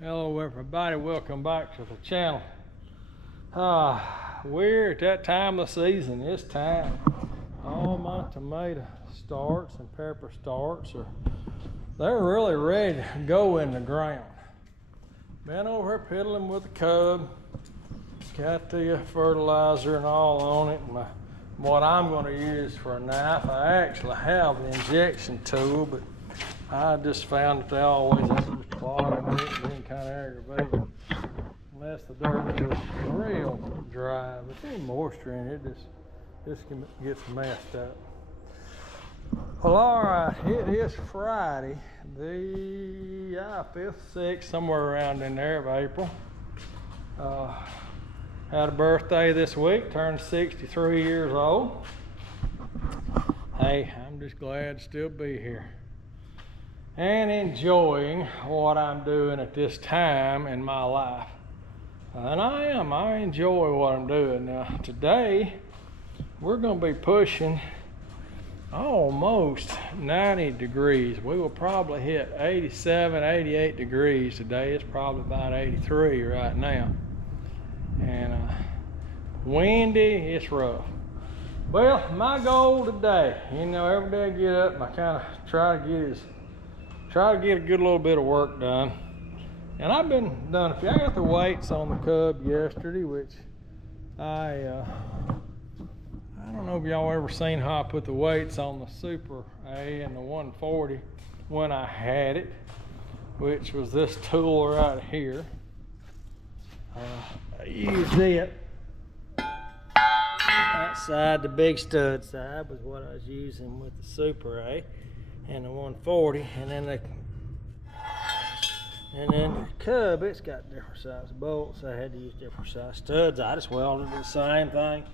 Hello everybody, welcome back to the channel. We're at that time of the season. It's time. All my tomato starts and pepper starts they're really ready to go in the ground. Been over here piddling with the cub. Got the fertilizer and all on it. What I'm going to use for a knife, I actually have the injection tool, but I just found that they always have this clog in it, being kind of aggravating. Unless the dirt is real dry, but any moisture in it, this gets messed up. Well, all right, it is Friday, the 5th, 6th, somewhere around in there of April. Had a birthday this week, turned 63 years old. Hey, I'm just glad to still be here and enjoying what I'm doing at this time in my life. And I enjoy what I'm doing. Now, today, we're gonna be pushing almost 90 degrees. We will probably hit 87, 88 degrees today. It's probably about 83 right now. And windy, it's rough. Well, my goal today, every day I get up and I kind of try to get a good little bit of work done. And I've been done. I got the weights on the cub yesterday, which I don't know if y'all ever seen how I put the weights on the Super A and the 140 when I had it, which was this tool right here. I used it. That side, the big stud side, was what I was using with the Super A and the 140, and then the cub, it's got different size bolts. I had to use different size studs. I just welded the same thing.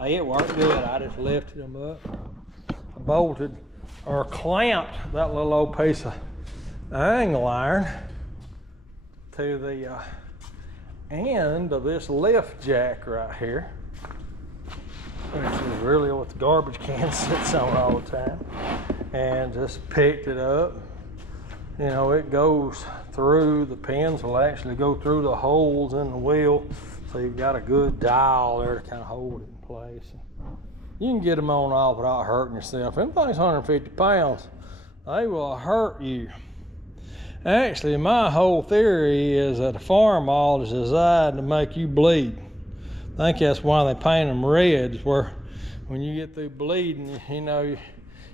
It worked good. I just lifted them up. I bolted or clamped that little old piece of angle iron to the end of this lift jack right here, which is really what the garbage can sits on all the time, and just picked it up. It goes through, the pins will actually go through the holes in the wheel, so you've got a good dial there to kind of hold it in place. You can get them on off without hurting yourself. Them things 150 pounds, they will hurt you. Actually, my whole theory is that a farm ball is designed to make you bleed. I think that's why they paint them red, where when you get through bleeding,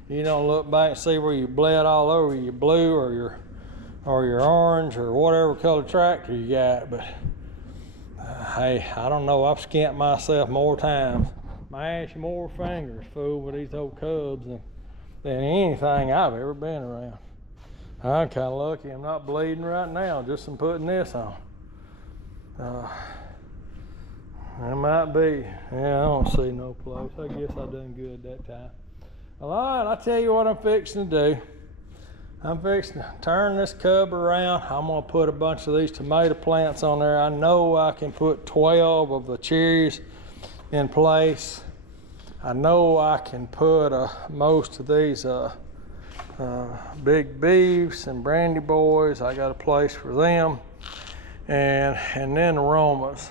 you don't look back and see where you bled all over your blue or your orange or whatever color tractor you got. But hey, I don't know. I've skinned myself more times, mashed more fingers full with these old cubs than anything I've ever been around. I'm kind of lucky I'm not bleeding right now just from putting this on. It might be. Yeah, I don't see no place. I guess I done good that time. All right, I'll tell you what I'm fixing to do. I'm fixing to turn this cub around. I'm gonna put a bunch of these tomato plants on there. I know I can put 12 of the cherries in place. I know I can put most of these big beefs and brandy boys. I got a place for them, and then aromas.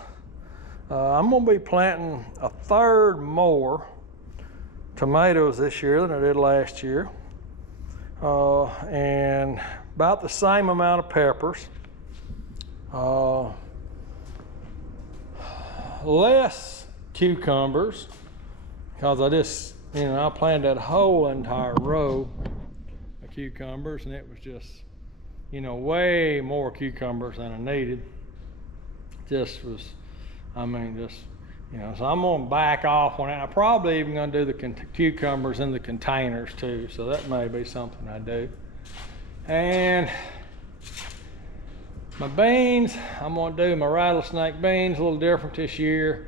I'm gonna be planting a third more tomatoes this year than I did last year, and about the same amount of peppers. Less cucumbers, because I planted that whole entire row of cucumbers, and it was just, way more cucumbers than I needed. So I'm gonna back off on it. I'm probably even gonna do the cucumbers in the containers too, so that may be something I do. And my beans, I'm gonna do my rattlesnake beans a little different this year.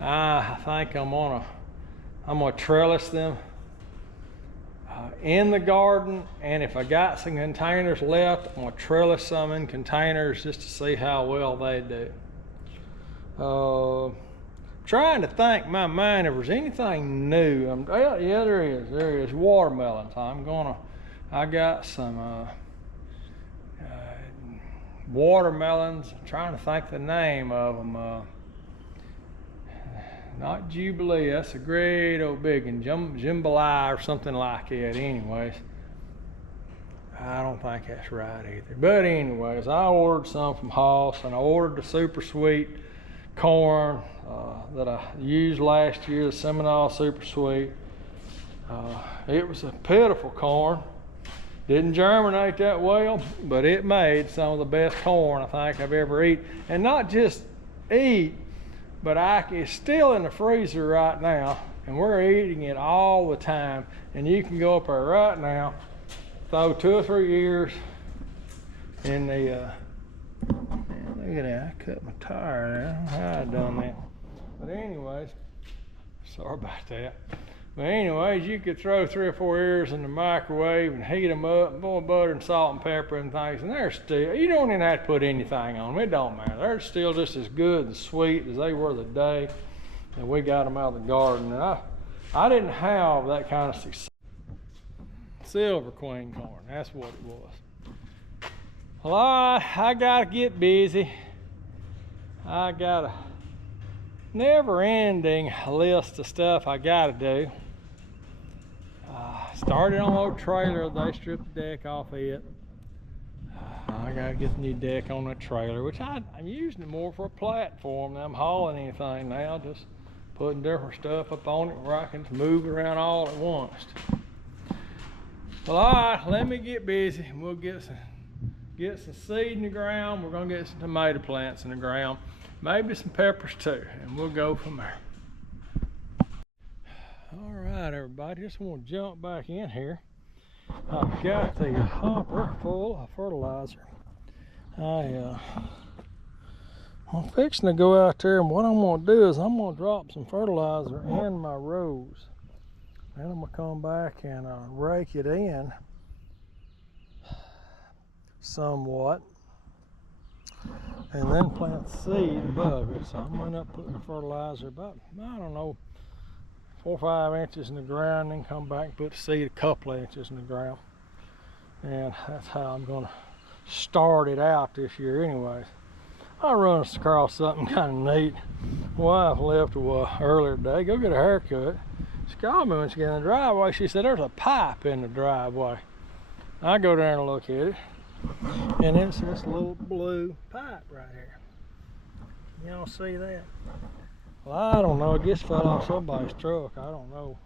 I think I'm gonna trellis them in the garden, and if I got some containers left, I'm gonna trellis some in containers just to see how well they do. Trying to think in my mind if there's anything new. Yeah, there is watermelons. I got some watermelons. I'm trying to think the name of them. Not Jubilee, that's a great old big one. Jambalaya or something like that. Anyways, I don't think that's right either. But anyways, I ordered some from Hoss, and I ordered the super sweet corn that I used last year, the Seminole Super Sweet. It was a pitiful corn. Didn't germinate that well, but it made some of the best corn I think I've ever eaten. And not just eat, but it's still in the freezer right now, and we're eating it all the time. And you can go up there right now, throw 2 or 3 years in the, man, look at that, I cut my tire there. I don't know how I done that. But anyways, sorry about that. But anyways, you could throw 3 or 4 years in the microwave and heat them up, boil butter and salt and pepper and things, and they're still, you don't even have to put anything on them, it don't matter. They're still just as good and sweet as they were the day that we got them out of the garden. And I didn't have that kind of success. Silver Queen corn, that's what it was. Well, I gotta get busy. I got a never-ending list of stuff I gotta do. Started on an old trailer, they stripped the deck off it. I gotta get the new deck on that trailer, which I'm using it more for a platform than I'm hauling anything now, just putting different stuff up on it where I can move it around all at once. Well, all right, let me get busy. We'll get some seed in the ground. We're gonna get some tomato plants in the ground, maybe some peppers too, and we'll go from there. All right, everybody, just want to jump back in here. I've got the hopper full of fertilizer. I'm fixing to go out there, and what I'm going to do is I'm going to drop some fertilizer in my rows. Then I'm going to come back and rake it in somewhat, and then plant seed above it. So I'm going to end up putting the fertilizer about, I don't know, 4 or 5 inches in the ground, and then come back and put the seed a couple of inches in the ground. And that's how I'm going to start it out this year anyways. I run across something kind of neat. My wife left earlier today, go get a haircut. She called me when she got in the driveway. She said, there's a pipe in the driveway. I go down and look at it, and it's this little blue pipe right here. Y'all see that? Well, I don't know, it just fell off somebody's truck, I don't know.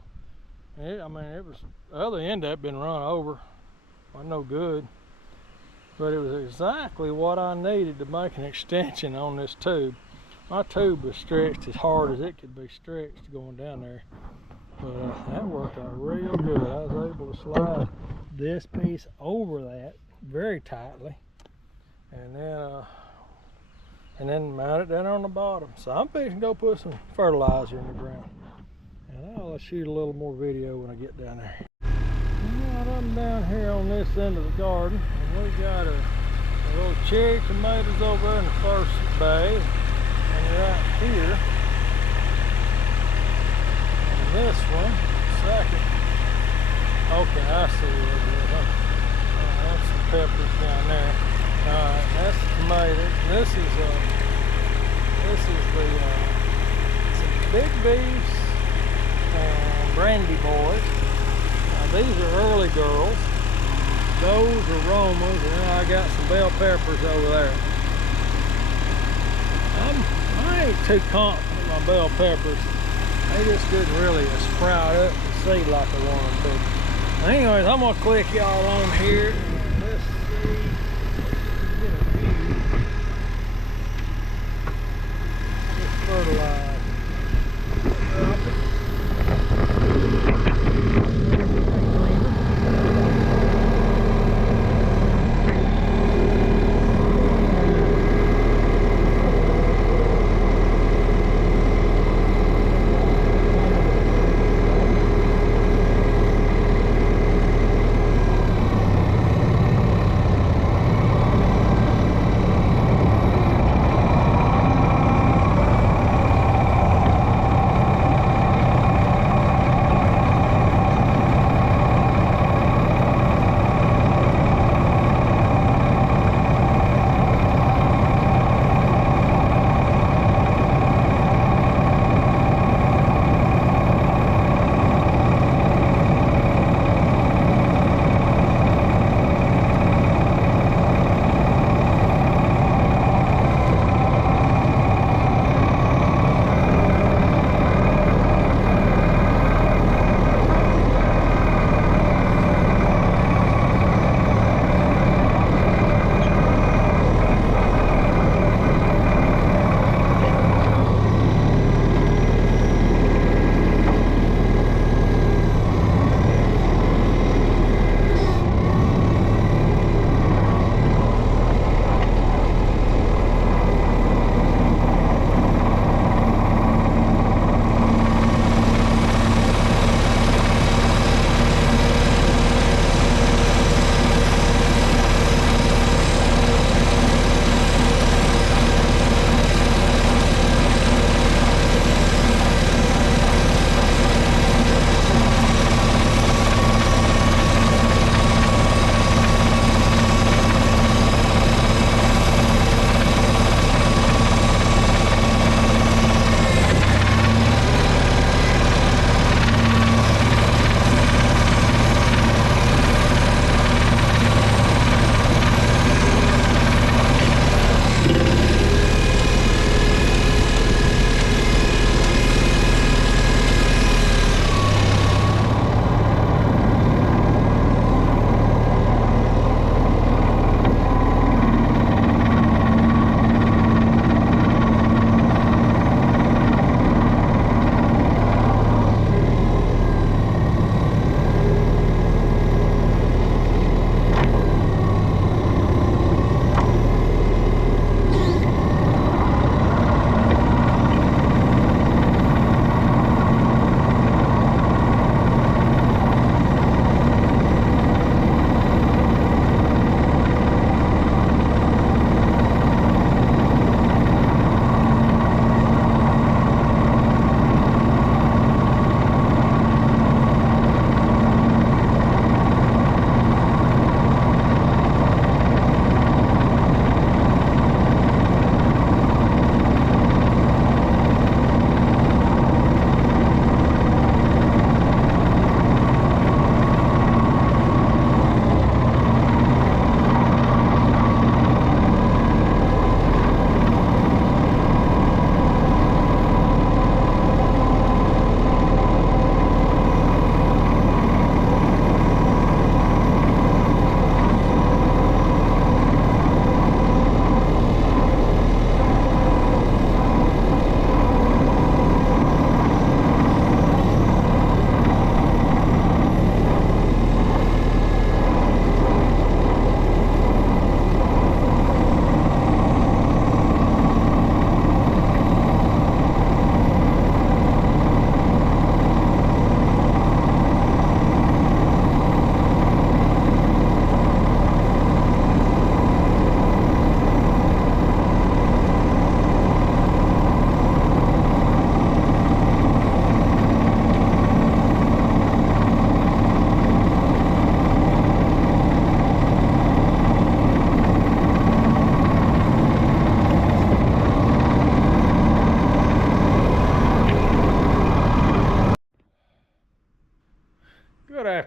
It was, the other end of it been run over, wasn't no good. But it was exactly what I needed to make an extension on this tube. My tube was stretched as hard as it could be stretched going down there. But that worked out real good. I was able to slide this piece over that very tightly, and then mount it down on the bottom. So I'm fixing to go put some fertilizer in the ground. And I'll shoot a little more video when I get down there. Alright, I'm down here on this end of the garden, and we got a little cherry tomatoes over in the first bay, and right here, and this one, second. Okay, I see what it is. That's some peppers down there. Alright, that's the tomatoes. This is some big beefs and brandy boys. These are early girls. Those are Romas, and then I got some bell peppers over there. I ain't too confident in my bell peppers. They just didn't really sprout up and seed like I wanted to. Anyways, I'm gonna click y'all on here. Let's see. Get a view. Let's fertilize. Drop it.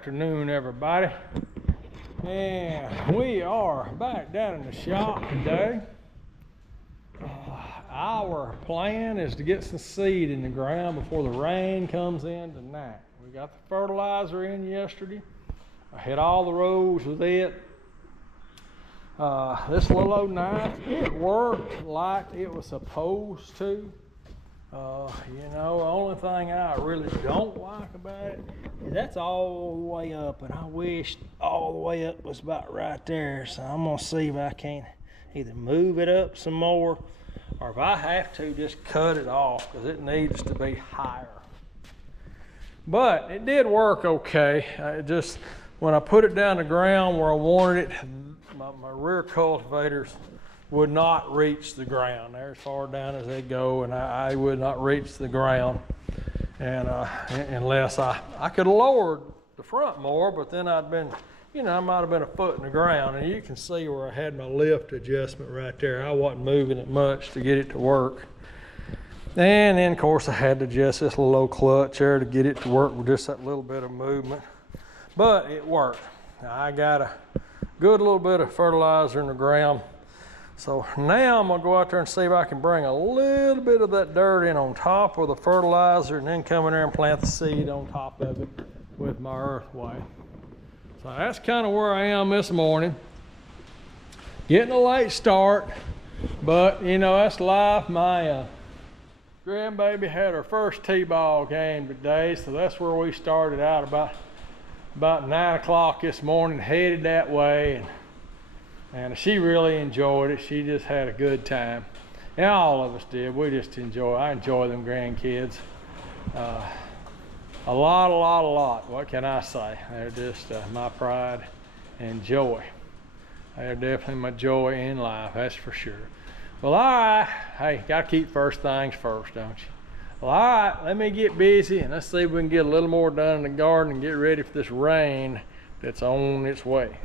afternoon, everybody. And we are back down in the shop today. Our plan is to get some seed in the ground before the rain comes in tonight. We got the fertilizer in yesterday. I hit all the rows with it. This little 09, it worked like it was supposed to. You know, the only thing I really don't like about it is that's all the way up, and I wish all the way up was about right there. So I'm gonna see if I can either move it up some more, or if I have to, just cut it off, because it needs to be higher. But it did work okay. When I put it down the ground where I wanted it, my rear cultivators would not reach the ground. They're as far down as they go, and I would not reach the ground. And unless I could have lowered the front more, but then I might have been a foot in the ground. And you can see where I had my lift adjustment right there. I wasn't moving it much to get it to work. And then, of course, I had to adjust this little old clutch there to get it to work with just that little bit of movement. But it worked. Now, I got a good little bit of fertilizer in the ground. So now I'm gonna go out there and see if I can bring a little bit of that dirt in on top of the fertilizer, and then come in there and plant the seed on top of it with my earthway. So that's kind of where I am this morning. Getting a late start, but you know, that's life. My grandbaby had her first t-ball game today, so that's where we started out about 9 o'clock this morning, headed that way, and she really enjoyed it. She just had a good time, and all of us did. We just I enjoy them grandkids a lot. What can I say? They're just my pride and joy. They're definitely my joy in life, that's for sure. Well, all right. Hey, gotta keep first things first, don't you? Well, all right, let me get busy, and let's see if we can get a little more done in the garden and get ready for this rain that's on its way.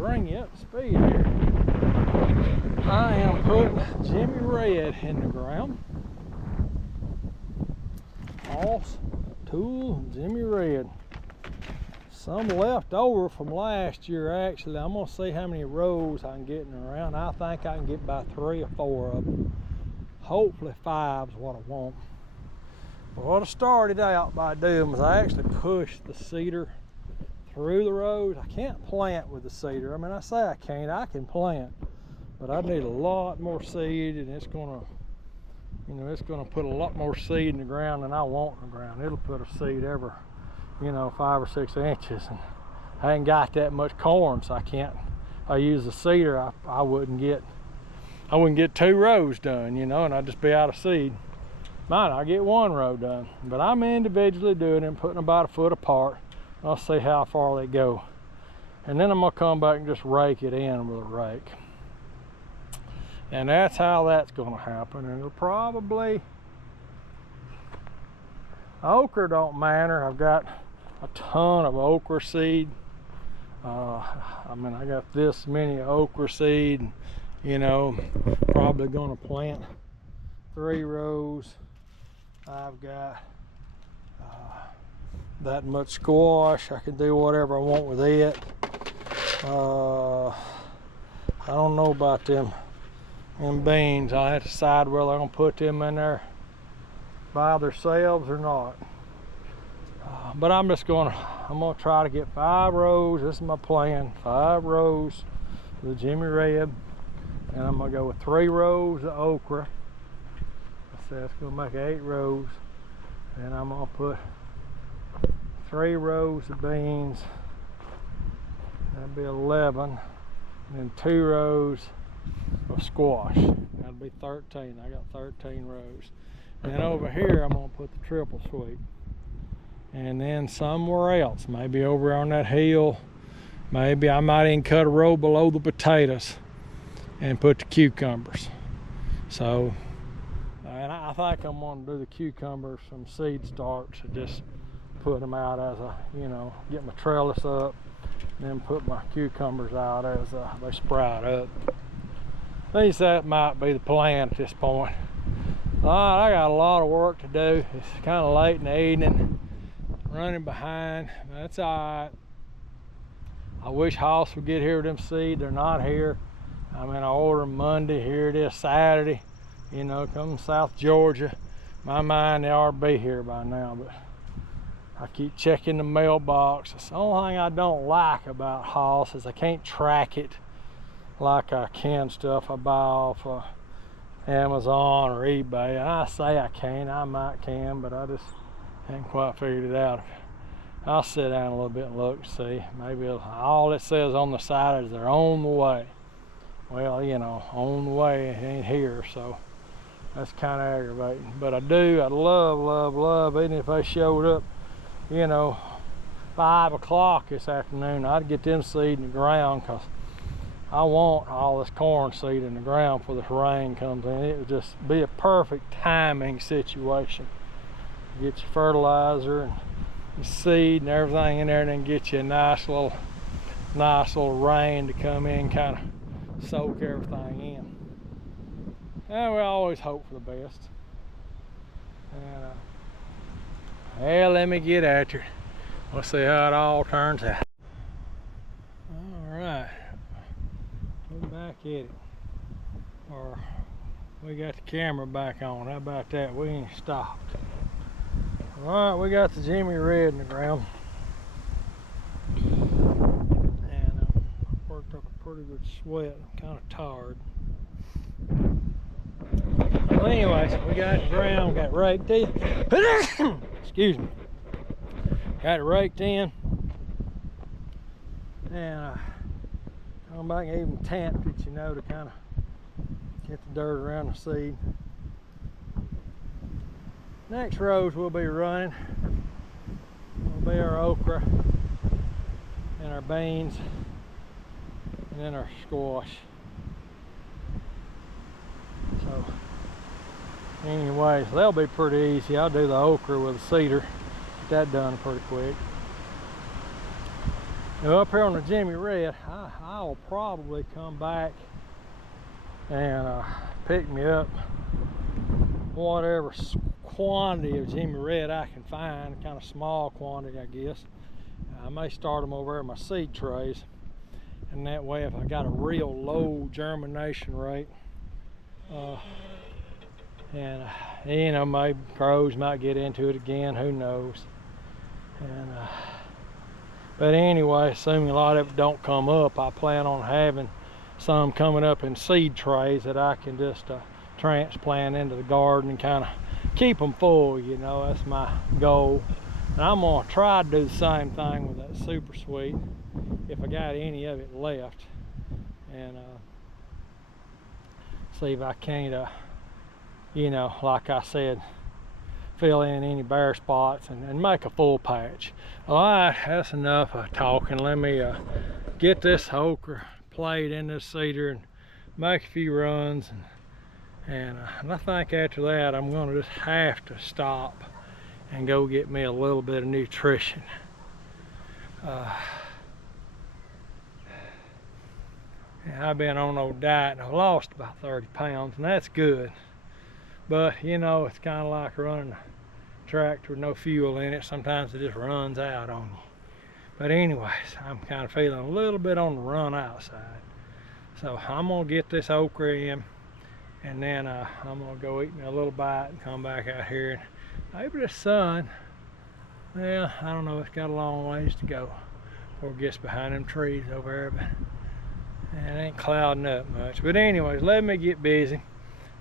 bring you up to speed here. I am putting Jimmy Red in the ground. Moss, Tool, and Jimmy Red. Some left over from last year, actually. I'm gonna see how many rows I can get in the ground. I think I can get about 3 or 4 of them. Hopefully 5 is what I want. But what I started out by doing was I actually pushed the cedar through the rows. I can't plant with the cedar. I mean, I say I can't, I can plant, but I need a lot more seed, and it's gonna, you know, it's gonna put a lot more seed in the ground than I want in the ground. It'll put a seed every, you know, 5 or 6 inches, and I ain't got that much corn, so I can't. If I use the cedar, I wouldn't get 2 rows done, you know, and I'd just be out of seed. Might I get 1 row done, but I'm individually doing it and putting about 1 foot apart. I'll see how far they go, and then I'm gonna come back and just rake it in with a rake, and that's how that's gonna happen. And it'll probably, okra don't matter. I've got a ton of okra seed. I mean, I got this many okra seed, you know, probably gonna plant 3 rows. I've got that much squash. I can do whatever I want with it. I don't know about them beans. I have to decide whether I'm gonna put them in there by themselves or not. But I'm gonna try to get 5 rows. This is my plan. 5 rows of the Jimmy Red, and I'm gonna go with 3 rows of okra. So that's gonna make 8 rows. And I'm gonna put 3 rows of beans. That'd be 11. And then 2 rows of squash. That'd be 13. I got 13 rows. And then over here, I'm gonna put the triple sweet. And then somewhere else, maybe over on that hill, maybe I might even cut a row below the potatoes and put the cucumbers. So, and I think I'm gonna do the cucumbers from seed starts and just put them out as a, you know, get my trellis up, and then put my cucumbers out as they sprout up. At least that might be the plan at this point. All right, I got a lot of work to do. It's kind of late in the evening, running behind. That's all right. I wish Hoss would get here with them seed. They're not here. I mean, I ordered them Monday. Here it is Saturday. You know, come from South Georgia. My mind, they ought to be here by now, but I keep checking the mailbox. It's the only thing I don't like about Hoss is I can't track it like I can stuff I buy off Amazon or eBay. And I say I can, I might can, but I just haven't quite figured it out. I'll sit down a little bit and look and see. Maybe all it says on the side is they're on the way. Well, you know, on the way, it ain't here, so that's kind of aggravating. But I'd love, even if they showed up, you know, 5 o'clock this afternoon, I'd get them seed in the ground, because I want all this corn seed in the ground before this rain comes in. It would just be a perfect timing situation. Get your fertilizer and your seed and everything in there, and then get you a nice little rain to come in, kind of soak everything in. And we always hope for the best. And well, let me get at you. We'll see how it all turns out. All right, we're back at it. Or we got the camera back on. How about that? We ain't stopped. All right, we got the Jimmy Red in the ground. And I worked up a pretty good sweat. I'm kind of tired. Well, anyways, we got the ground, got raked in. Excuse me. Got it raked in. And come back and even tamped it, you know, to kind of get the dirt around the seed. Next rows we'll be running will be our okra and our beans and then our squash. So anyways, they'll be pretty easy. I'll do the okra with a cedar. Get that done pretty quick. Now up here on the Jimmy Red, I'll probably come back and pick me up whatever quantity of Jimmy Red I can find, kind of small quantity, I guess. I may start them over in my seed trays, and that way if I got a real low germination rate, and you know, maybe crows might get into it again, who knows. And but anyway, assuming a lot of it don't come up, I plan on having some coming up in seed trays that I can just transplant into the garden and kind of keep them full, you know. That's my goal. And I'm gonna try to do the same thing with that super sweet if I got any of it left, and see if I can't you know, like I said, fill in any bare spots and make a full patch. All right, that's enough of talking. Let me get this okra plate in this seeder and make a few runs, and I think after that I'm gonna just have to stop and go get me a little bit of nutrition. I've been on no diet and I've lost about 30 pounds, and that's good. But you know, it's kind of like running a tractor with no fuel in it. Sometimes it just runs out on you. But anyways, I'm kind of feeling a little bit on the run outside. So I'm gonna get this okra in, and then I'm gonna go eat me a little bite and come back out here. And maybe the sun, well, I don't know, it's got a long ways to go before it gets behind them trees over there, but it ain't clouding up much. But anyways, let me get busy.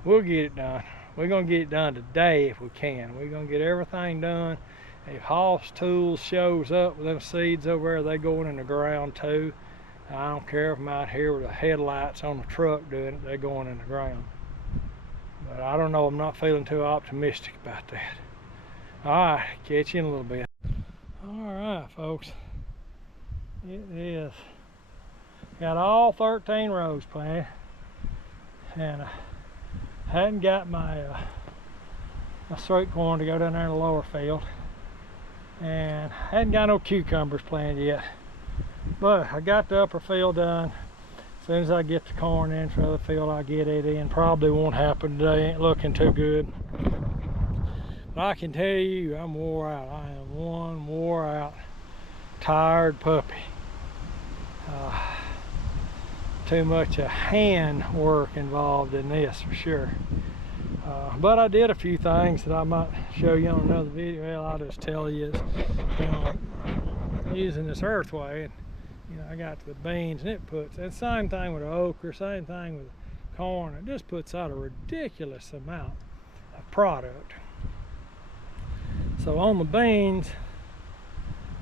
We'll get it done. We're gonna get it done today if we can. We're gonna get everything done. If Hoss Tools shows up with them seeds over there, they going in the ground too. I don't care if I'm out here with the headlights on the truck doing it, they're going in the ground. But I don't know, I'm not feeling too optimistic about that. All right, catch you in a little bit. All right, folks, it is. Got all 13 rows planted, and hadn't got my my sweet corn to go down there in the lower field, and hadn't got no cucumbers planted yet. But I got the upper field done. As soon as I get the corn in for the other field, I'll get it in. Probably won't happen today, ain't looking too good. But I can tell you, I'm wore out. I am one wore out, tired puppy. Too much hand work involved in this for sure. But I did a few things that I might show you on another video. Well, I'll just tell you, you know, using this earthway, and you know, I got the beans, and it puts, and same thing with the okra, same thing with corn. It just puts out a ridiculous amount of product. So on the beans,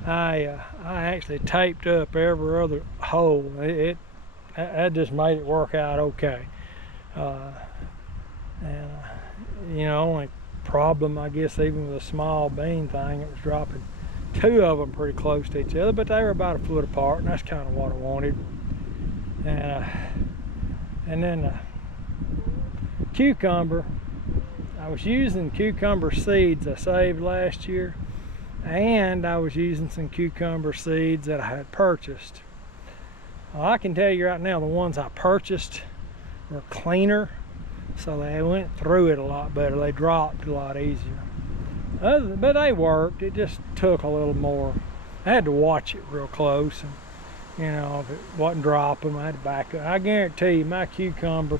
I actually taped up every other hole. That just made it work out okay. And you know, only problem, I guess, even with a small bean thing, it was dropping two of them pretty close to each other, but they were about a foot apart, and that's kind of what I wanted. And then the cucumber, I was using cucumber seeds I saved last year, and I was using some cucumber seeds that I had purchased. Well, I can tell you right now, the ones I purchased were cleaner, so they went through it a lot better. They dropped a lot easier. But they worked. It just took a little more. I had to watch it real close, and you know, if it wasn't dropping, I had to back up. I guarantee you, my cucumber,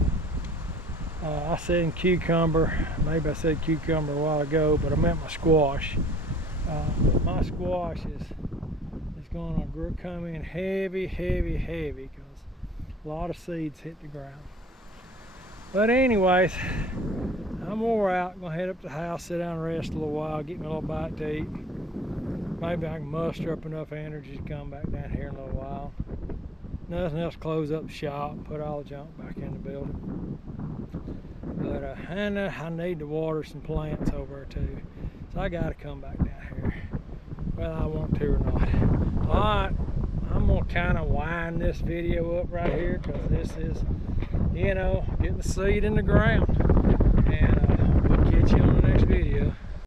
I said cucumber, maybe I said cucumber a while ago, but I meant my squash. My squash is going to come in heavy, because a lot of seeds hit the ground. But anyways, I'm wore out. Gonna head up to the house, sit down and rest a little while, get me a little bite to eat. Maybe I can muster up enough energy to come back down here in a little while. Nothing else, close up the shop and put all the junk back in the building. But and I need to water some plants over there too, so I gotta come back down here, whether I want to or not. All right, I'm gonna kind of wind this video up right here, because this is, you know, getting the seed in the ground. And we'll catch you on the next video.